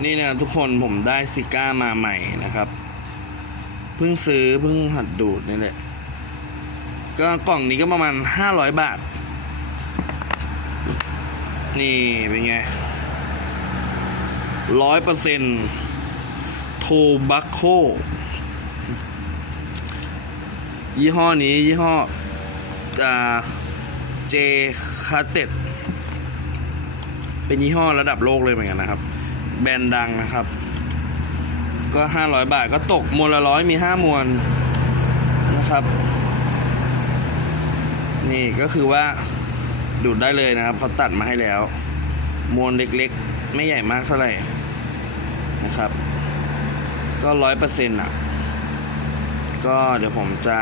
นี่นะทุกคนผมได้ซิก้ามาใหม่นะครับ เพิ่งซื้อเพิ่งหัดดูดนี่แหละ ก็กล่องนี้ก็ประมาณห้าร้อยบาท นี่เป็นไงร้อยเปอร์เซ็นต์โทบัคโค ยี่ห้อนี้ยี่ห้อเจคาเต็ด เป็นยี่ห้อระดับโลกเลยเหมือนกันนะครับ แบรนด์ดังนะครับ ก็ 500 บาทก็ตกมวลละร้อยมี 5 มวลนะครับ นี่ก็คือว่าดูดได้เลยนะครับเขาตัดมาให้แล้ว มวลเล็กๆ ไม่ใหญ่มากเท่าไหร่นะครับ ก็ร้อยเปอร์เซ็นต์อะ ก็เดี๋ยวผมจะ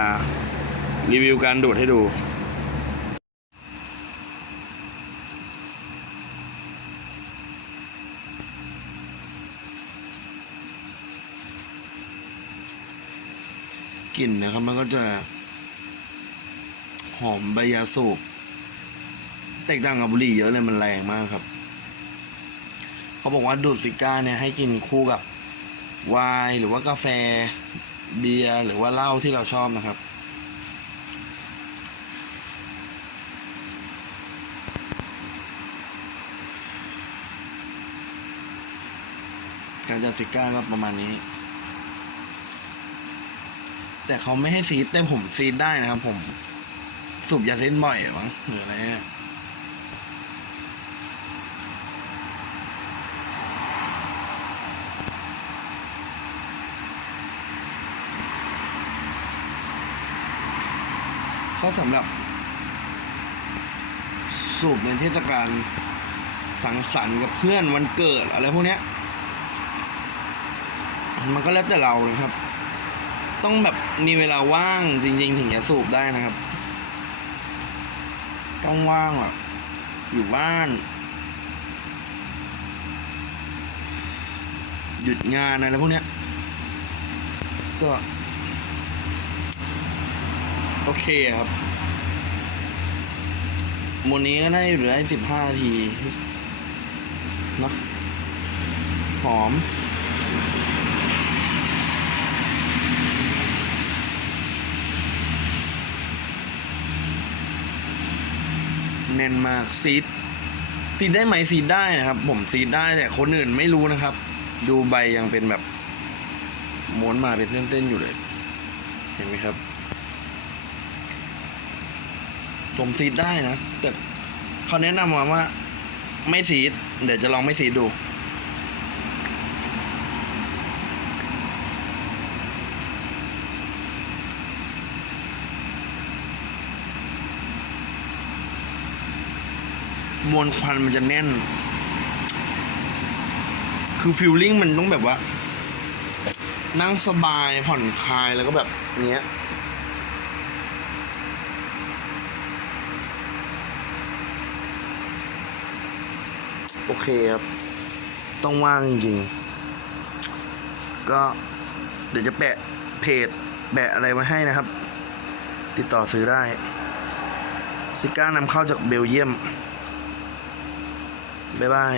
รีวิวการดูดให้ดู กลิ่นนะครับ มันก็จะหอมใบยาสูบแตกต่างกับบุหรี่เยอะเลยมันแรงมากครับ เขาบอกว่าดูดซิก้าเนี่ยให้กินคู่กับไวน์หรือว่ากาแฟเบียร์หรือว่าเหล้าที่เราชอบนะครับ การจัดซิก้าก็ประมาณนี้ แต่เขาไม่ให้ซีดแต่ผมซีดได้นะครับผมสูบยาเส้นบ่อยมั้งหรืออะไรเนี่ยเขาสำหรับ สูบในเทศกาลสังสรรค์กับเพื่อนวันเกิดอะไรพวกเนี้ย มันก็แล้วแต่เรานะครับ ต้องแบบมีเวลาว่างจริง ๆ ถึงจะสูบได้นะครับ ต้องว่างแบบอยู่บ้าน หยุดงานอะไรพวกเนี้ย ก็ โอเคครับหมนี้ก็ได้เหลือให้สิบห้านาทีนะหอม แน่นมากซีดซีดได้ไหมซีดได้นะครับ ผมซีดได้แต่คนอื่นไม่รู้นะครับ ดูใบยังเป็นแบบม้วนมาเป็นเส้นๆอยู่เลย เห็นไหมครับผมซีดได้นะแต่เขาแนะนำมาว่า ไม่ซีดเดี๋ยวจะลองไม่ซีดดู มวลควันมันจะแน่น คือฟิลลิ่งมันต้องแบบว่า นั่งสบายผ่อนคลายแล้วก็แบบเนี้ยโอเคครับ ต้องว่างจริงๆ ก็เดี๋ยวจะแปะเพจแปะอะไรมาให้นะครับ ติดต่อซื้อได้ ซิก้านำเข้าจากเบลเยียม บ๊ายบาย